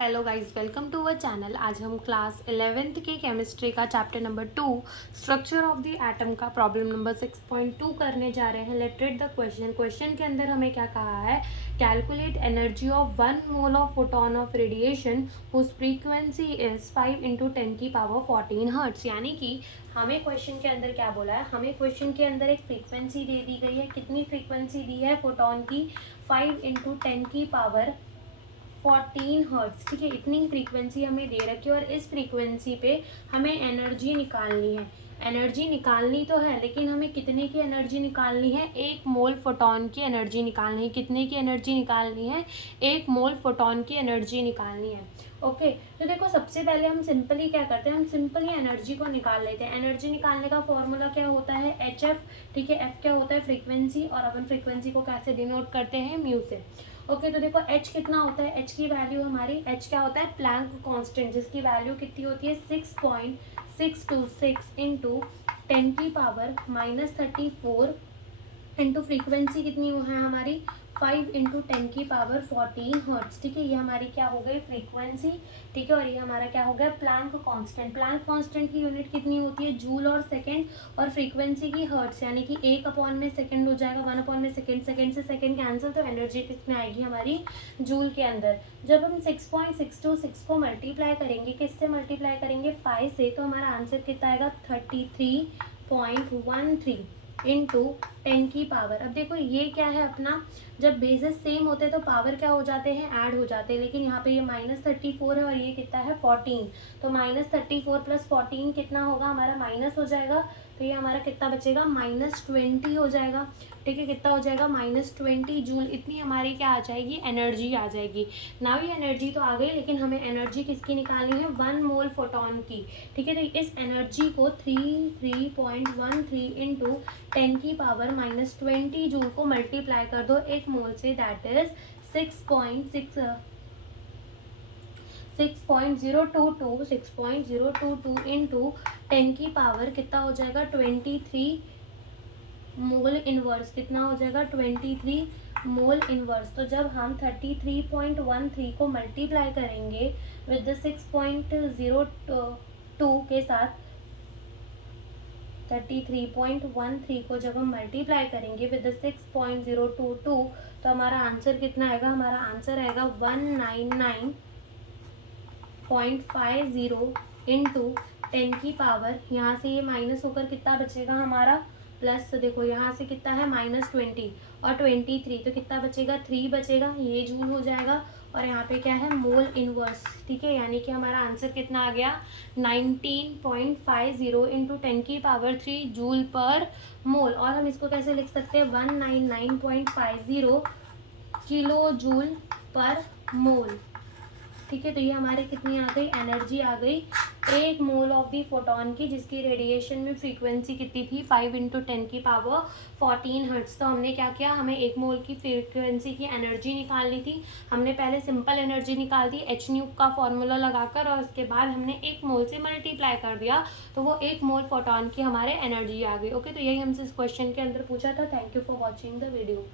Hello guys, welcome to our channel. आज हम class 11th के केमिस्ट्री का chapter number 2 structure of the atom का प्रॉब्लम नंबर 6.2 करने जा रहे हैं। Let's read the question. Question के अंदर हमें क्या कहा है? Calculate energy of 1 mole of photon of radiation whose frequency is 5 × 10⁻14 hertz. यानी कि हमें क्वेश्चन के अंदर क्या बोला है? हमें क्वेश्चन के अंदर एक फ्रीक्वेंसी दे दी गई है। कितनी फ्रीक्वेंसी दी है फोटोन की? 5 × 10⁻14 हर्ट्ज। ठीक है, इतनी फ्रीक्वेंसी हमें दे रखी है और इस फ्रीक्वेंसी पे हमें एनर्जी निकालनी है। एनर्जी निकालनी तो है, लेकिन हमें कितने की एनर्जी निकालनी है? 1 मोल फोटोन की एनर्जी निकालनी है। कितने की एनर्जी निकालनी है? 1 मोल फोटोन की एनर्जी निकालनी है। ओके, तो देखो सबसे पहले हम सिंपली क्या करते हैं? हम सिंपली एनर्जी को निकाल लेते हैं। एनर्जी निकालने का फॉर्मूला क्या होता है? HF। ठीक है, F क्या होता है? फ्रीक्वेंसी। और अपन फ्रीक्वेंसी को कैसे डिनोट करते हैं? म्यू से। ओके, तो देखो H कितना होता है? H की वैल्यू हमारी H क्या होता है? प्लैंक कांस्टेंट, जिसकी वैल्यू कितनी होती है? 6.626 इंटू 10⁻−34 इंटू फ्रीक्वेंसी कितनी है हमारी? 5 × 10⁻14 हर्ट्ज। ठीक है, ये हमारी क्या हो गई? फ्रीक्वेंसी। ठीक है, और ये हमारा क्या हो गया? Planck constant. प्लैंक कांस्टेंट की यूनिट कितनी होती है? जूल और सेकंड। और फ्रीक्वेंसी की हर्ट्ज, यानी कि 1/में सेकंड हो जाएगा। 1/में सेकंड, सेकंड से सेकंड कैंसिल, तो एनर्जी कितनी आएगी हमारी? जूल के अंदर। जब हम 6.626 को मल्टीप्लाई करेंगे, किससे मल्टीप्लाई करेंगे? 5 से, तो हमारा आंसर कितना आएगा? 33.13 इंटू 10⁻। अब देखो ये क्या है अपना? जब बेसिस सेम होते हैं तो पावर क्या हो जाते हैं? ऐड हो जाते हैं। लेकिन यहाँ पे ये -34 है और ये कितना है? 14। तो -34 + 14 कितना होगा हमारा? माइनस हो जाएगा। तो ये हमारा कितना बचेगा? -20 हो जाएगा। ठीक है, कितना हो जाएगा? -20 जूल। इतनी हमारी क्या आ जाएगी? एनर्जी आ जाएगी। नाउ ये एनर्जी तो आ गई, लेकिन हमें एनर्जी किसकी निकालनी है? 1 मोल फोटोन की। ठीक है, तो इस एनर्जी को 33.13 इंटू 10⁻−20 जूल को मल्टीप्लाई कर दो 1 मोल से, दैट इज 6.022 इंटू 10⁻, कितना हो जाएगा? 23 मोल इनवर्स। कितना हो जाएगा? 23 मोल इनवर्स। तो जब हम 33.13 को मल्टीप्लाई करेंगे विद 6.02 के साथ, 33.13 को जब हम मल्टीप्लाई करेंगे विद 6.022, तो हमारा आंसर कितना आएगा? हमारा आंसर आएगा 199.50 इंटू 10⁻। यहाँ से ये माइनस होकर कितना बचेगा हमारा? प्लस। तो देखो यहाँ से कितना है? -20 और 23, तो कितना बचेगा? 3 बचेगा। ये जूल हो जाएगा। और यहाँ पे क्या है? Mole inverse. ठीक है, यानी कि हमारा आंसर कितना आ गया? 19.50 इंटू 10⁻³ जूल पर मोल। और हम इसको कैसे लिख सकते हैं? 199.50 किलो जूल पर मोल। ठीक है, तो ये हमारे कितनी आ गई? एनर्जी आ गई 1 मोल ऑफ दी फोटोन की, जिसकी रेडिएशन में फ्रीक्वेंसी कितनी थी? 5 × 10⁻14 हर्ट्ज। तो हमने क्या किया? हमें 1 मोल की फ्रीक्वेंसी की एनर्जी निकालनी थी। हमने पहले सिंपल एनर्जी निकाल दी H न्यू का फॉर्मूला लगाकर, और उसके बाद हमने 1 मोल से मल्टीप्लाई कर दिया, तो वो 1 मोल फोटोन की हमारे एनर्जी आ गई। ओके, तो यही हमसे इस क्वेश्चन के अंदर पूछा था। Thank you for watching the video.